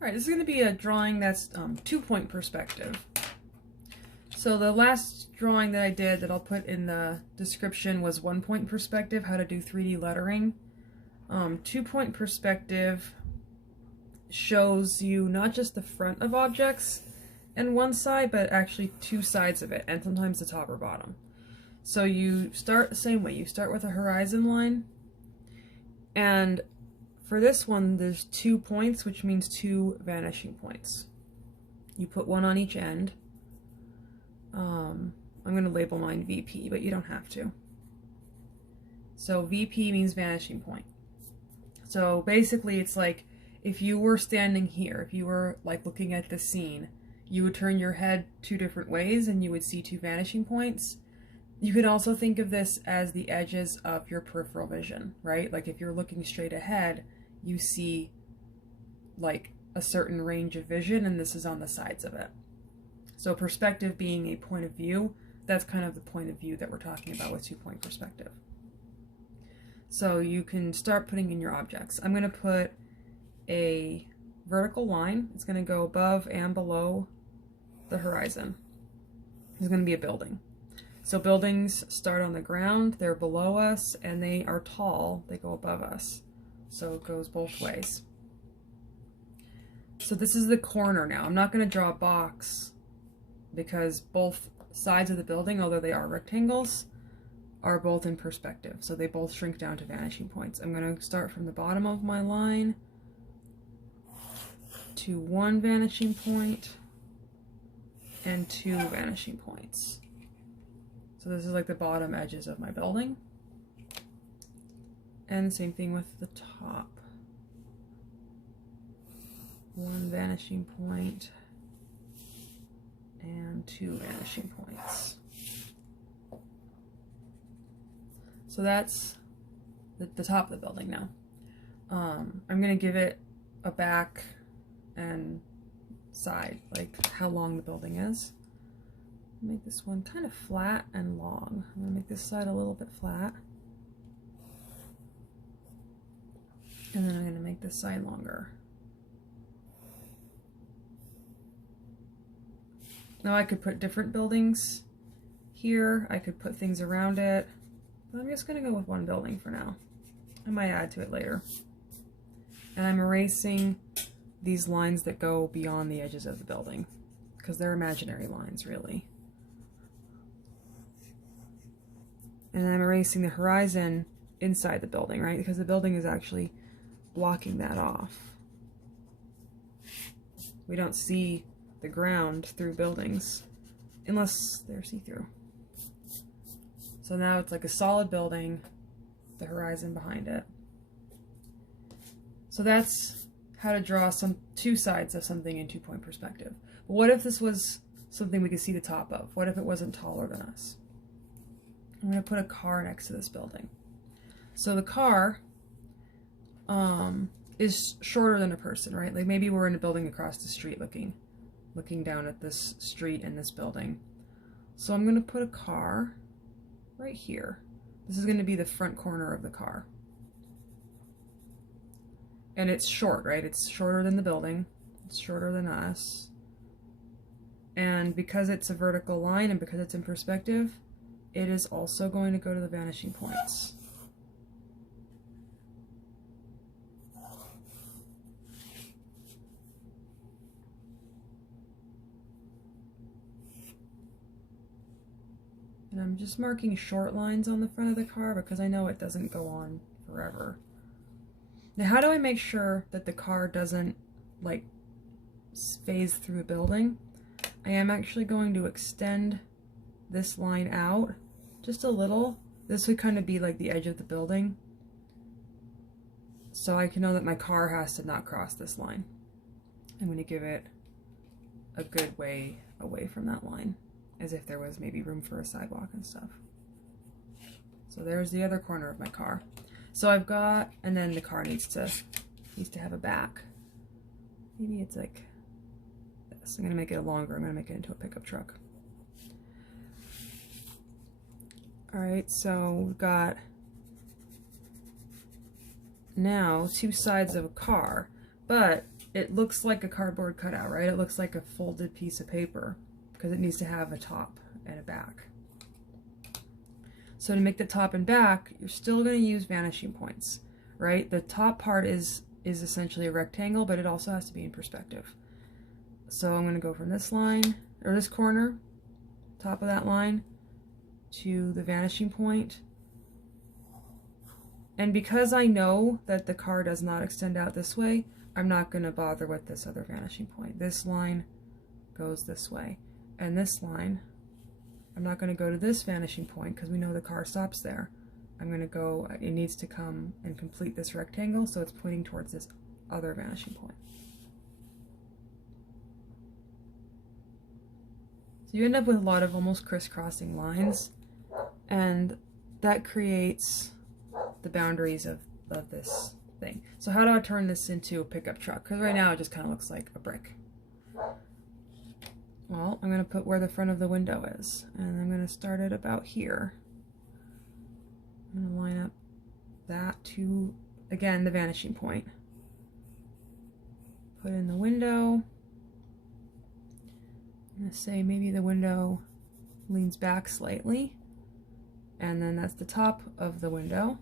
Alright, this is going to be a drawing that's 2-point perspective. So the last drawing that I did that I'll put in the description was 1-point perspective, how to do 3D lettering. 2-point perspective shows you not just the front of objects and one side, but actually two sides of it, and sometimes the top or bottom. So you start the same way. You start with a horizon line, and for this one there's 2 points, which means 2 vanishing points. You put one on each end. I'm going to label mine VP, but you don't have to. So VP means vanishing point. So basically it's like if you were standing here, if you were like looking at the scene, you would turn your head 2 different ways and you would see 2 vanishing points. You could also think of this as the edges of your peripheral vision, right? Like if you're looking straight ahead, you see like a certain range of vision, and this is on the sides of it. So perspective being a point of view, that's kind of the point of view that we're talking about with 2-point perspective. So you can start putting in your objects. I'm going to put a vertical line. It's going to go above and below the horizon. There's going to be a building. So buildings start on the ground, they're below us, and they are tall, they go above us. So it goes both ways. So this is the corner now. I'm not going to draw a box because both sides of the building, although they are rectangles, are both in perspective. So they both shrink down to vanishing points. I'm going to start from the bottom of my line to 1 vanishing point and 2 vanishing points. So this is like the bottom edges of my building. And the same thing with the top. 1 vanishing point and 2 vanishing points. So that's the top of the building now. I'm going to give it a back and side, like how long the building is. Make this one kind of flat and long. I'm going to make this side a little bit flat. And then I'm going to make this side longer. Now I could put different buildings here. I could put things around it. But I'm just going to go with one building for now. I might add to it later. And I'm erasing these lines that go beyond the edges of the building, because they're imaginary lines, really. And I'm erasing the horizon inside the building, right? Because the building is actually blocking that off. We don't see the ground through buildings unless they're see-through. So now it's like a solid building, the horizon behind it. So that's how to draw 2 sides of something in 2-point perspective. But what if this was something we could see the top of? What if it wasn't taller than us? I'm going to put a car next to this building. So the car is shorter than a person, right? Like maybe we're in a building across the street looking down at this street and this building. So I'm going to put a car right here. This is going to be the front corner of the car. And it's short, right? It's shorter than the building. It's shorter than us. And because it's a vertical line and because it's in perspective, it is also going to go to the vanishing points. And I'm just marking short lines on the front of the car because I know it doesn't go on forever. Now, how do I make sure that the car doesn't like phase through a building? I am actually going to extend this line out just a little. This would kind of be like the edge of the building. So I can know that my car has to not cross this line. I'm going to give it a good way away from that line, as if there was maybe room for a sidewalk and stuff. So there's the other corner of my car. So I've got, and then the car needs to have a back. Maybe it's like this. I'm going to make it longer. I'm going to make it into a pickup truck. Alright, so we've got now 2 sides of a car, but it looks like a cardboard cutout, right? It looks like a folded piece of paper because it needs to have a top and a back. So to make the top and back, you're still going to use vanishing points, right? The top part is essentially a rectangle, but it also has to be in perspective. So I'm going to go from this line, or this corner, top of that line, to the vanishing point. And because I know that the car does not extend out this way, I'm not going to bother with this other vanishing point. This line goes this way. And this line, I'm not going to go to this vanishing point because we know the car stops there. I'm going to go, it needs to come and complete this rectangle, so it's pointing towards this other vanishing point. So you end up with a lot of almost crisscrossing lines, and that creates the boundaries of this thing. So how do I turn this into a pickup truck? Because right now it just kind of looks like a brick. Well, I'm going to put where the front of the window is, and I'm going to start it about here. I'm going to line up that to, again, the vanishing point. Put in the window. I'm going to say maybe the window leans back slightly, and then that's the top of the window.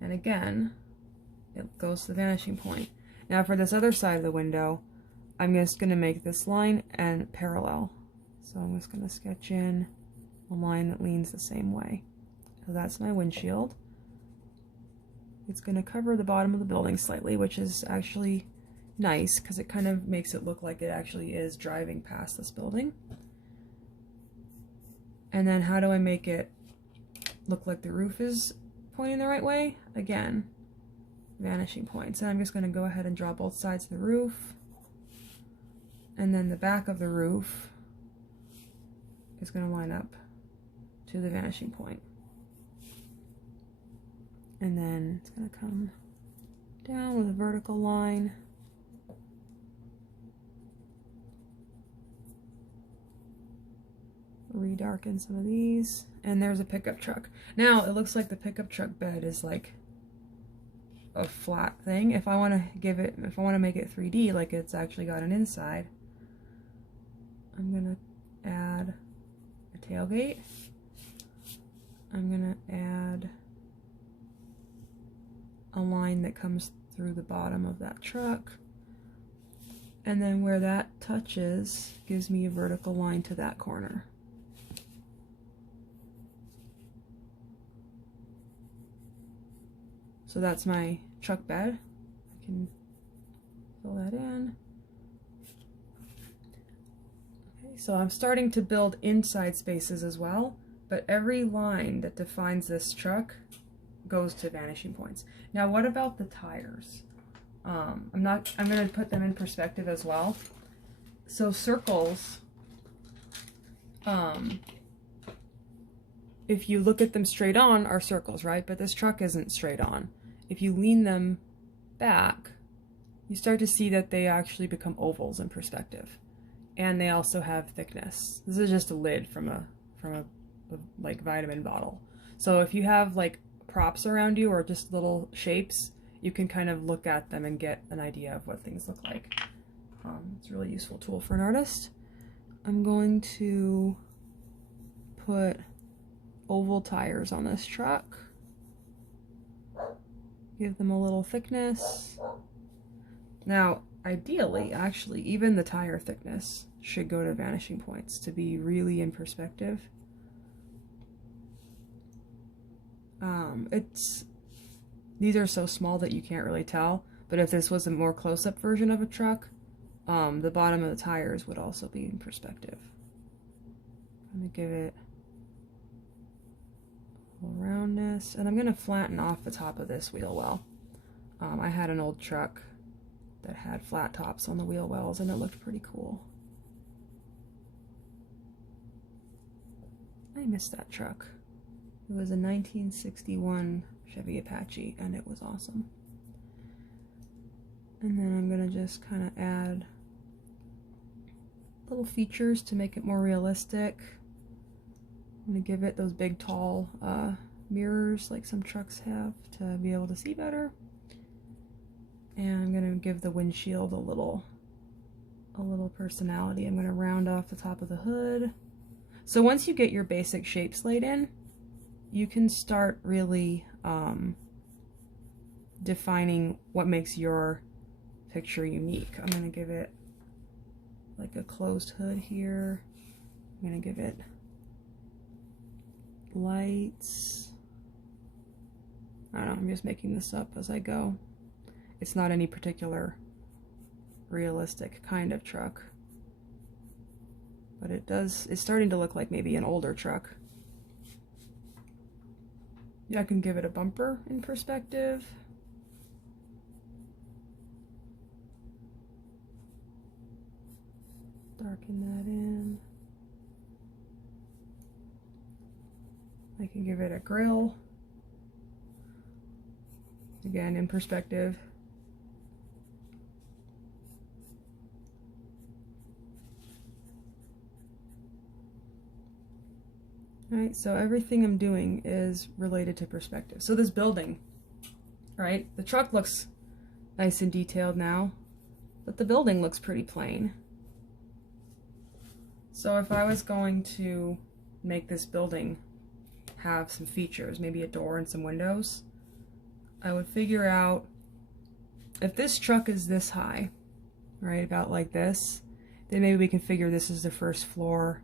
And again, it goes to the vanishing point. Now for this other side of the window, I'm just going to make this line and parallel. So I'm just going to sketch in a line that leans the same way. So that's my windshield. It's going to cover the bottom of the building slightly, which is actually nice because it kind of makes it look like it actually is driving past this building. And then how do I make it look like the roof is pointing the right way? Again, vanishing points. And I'm just going to go ahead and draw both sides of the roof. And then the back of the roof is going to line up to the vanishing point. And then it's going to come down with a vertical line. Redarken some of these. And there's a pickup truck. Now it looks like the pickup truck bed is like a flat thing. If I want to make it 3D, like it's actually got an inside, I'm gonna add a tailgate. I'm gonna add a line that comes through the bottom of that truck. And then where that touches gives me a vertical line to that corner. So that's my truck bed. I can fill that in. Okay, so I'm starting to build inside spaces as well, but every line that defines this truck goes to vanishing points. Now what about the tires? I'm going to put them in perspective as well. So circles, if you look at them straight on, are circles, right? But this truck isn't straight on. If you lean them back, you start to see that they actually become ovals in perspective. And they also have thickness. This is just a lid from a like vitamin bottle. So if you have like props around you or just little shapes, you can kind of look at them and get an idea of what things look like. It's a really useful tool for an artist. I'm going to put oval tires on this truck. Give them a little thickness. Now, ideally, actually, even the tire thickness should go to vanishing points to be really in perspective. These are so small that you can't really tell, but if this was a more close-up version of a truck, the bottom of the tires would also be in perspective. I'm going to give it a little roundness, and I'm going to flatten off the top of this wheel well. I had an old truck that had flat tops on the wheel wells, and it looked pretty cool. I missed that truck. It was a 1961 Chevy Apache, and it was awesome. And then I'm going to just kind of add little features to make it more realistic. I'm going to give it those big, tall mirrors like some trucks have to be able to see better. And I'm going to give the windshield a little personality. I'm going to round off the top of the hood. So once you get your basic shapes laid in, you can start really defining what makes your picture unique. I'm going to give it like a closed hood here. I'm going to give it lights. I don't know, I'm just making this up as I go. It's not any particular realistic kind of truck, but it's starting to look like maybe an older truck. Yeah, I can give it a bumper in perspective. Darken that in. I can give it a grill. Again, in perspective. Alright, so everything I'm doing is related to perspective. So this building, right? The truck looks nice and detailed now, but the building looks pretty plain. So if I was going to make this building have some features, maybe a door and some windows, I would figure out if this truck is this high, right, about like this, then maybe we can figure this is the first floor,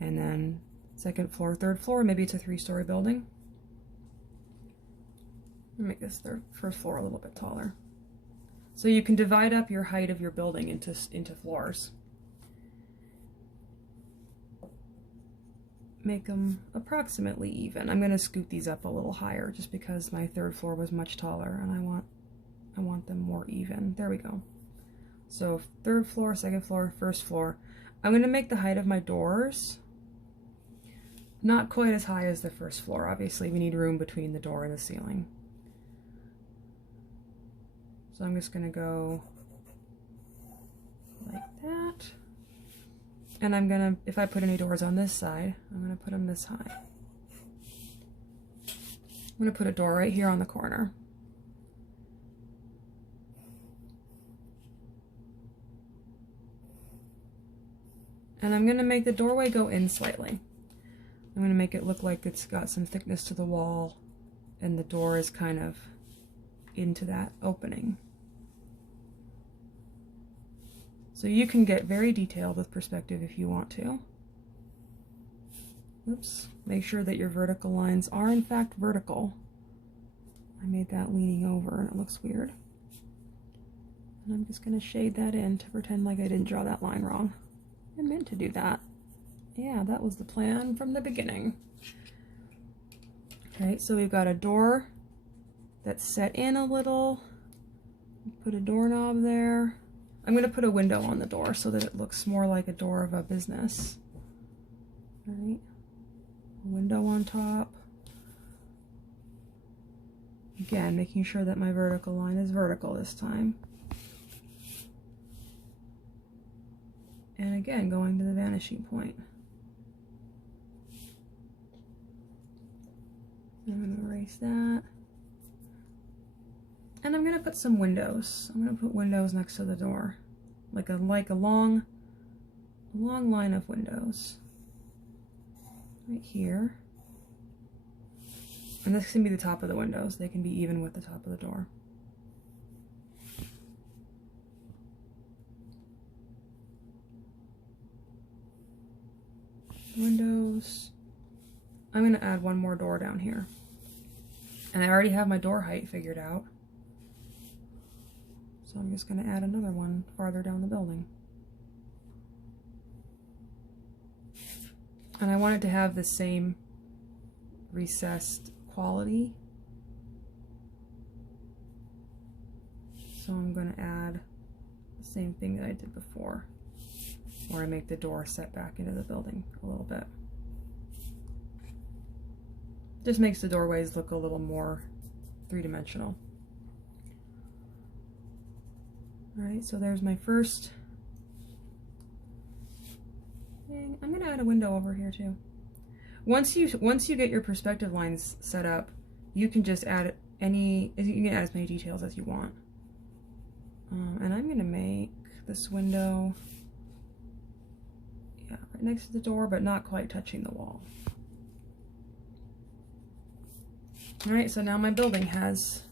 and then second floor, third floor, maybe it's a 3-story building. Make this first floor a little bit taller. So you can divide up your height of your building into floors. Make them approximately even. I'm going to scoot these up a little higher just because my third floor was much taller and I want them more even. There we go. So third floor, second floor, first floor. I'm going to make the height of my doors not quite as high as the first floor. Obviously, we need room between the door and the ceiling. So I'm just going to go like that. And I'm going to, if I put any doors on this side, I'm going to put them this high. I'm going to put a door right here on the corner. And I'm going to make the doorway go in slightly. I'm going to make it look like it's got some thickness to the wall and the door is kind of into that opening. So you can get very detailed with perspective if you want to. Oops. Make sure that your vertical lines are in fact vertical. I made that leaning over and it looks weird. And I'm just going to shade that in to pretend like I didn't draw that line wrong. I meant to do that. Yeah, that was the plan from the beginning. Okay, so we've got a door that's set in a little. Put a doorknob there. I'm going to put a window on the door so that it looks more like a door of a business. All right, a window on top. Again, making sure that my vertical line is vertical this time. And again, going to the vanishing point. I'm going to erase that. And I'm going to put some windows. I'm going to put windows next to the door. Like a long line of windows. Right here. And this can be the top of the windows. They can be even with the top of the door. Windows. I'm going to add one more door down here. And I already have my door height figured out. So I'm just going to add another one farther down the building. And I want it to have the same recessed quality. So I'm going to add the same thing that I did before, where I make the door set back into the building a little bit. Just makes the doorways look a little more three-dimensional. Alright, so there's my first thing. I'm going to add a window over here too. Once you get your perspective lines set up, you can just add you can add as many details as you want. And I'm gonna make this window, yeah, right next to the door, but not quite touching the wall. All right, so now my building has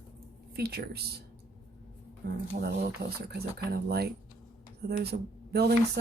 features. Hold that a little closer because they're kind of light. So there's a building sign.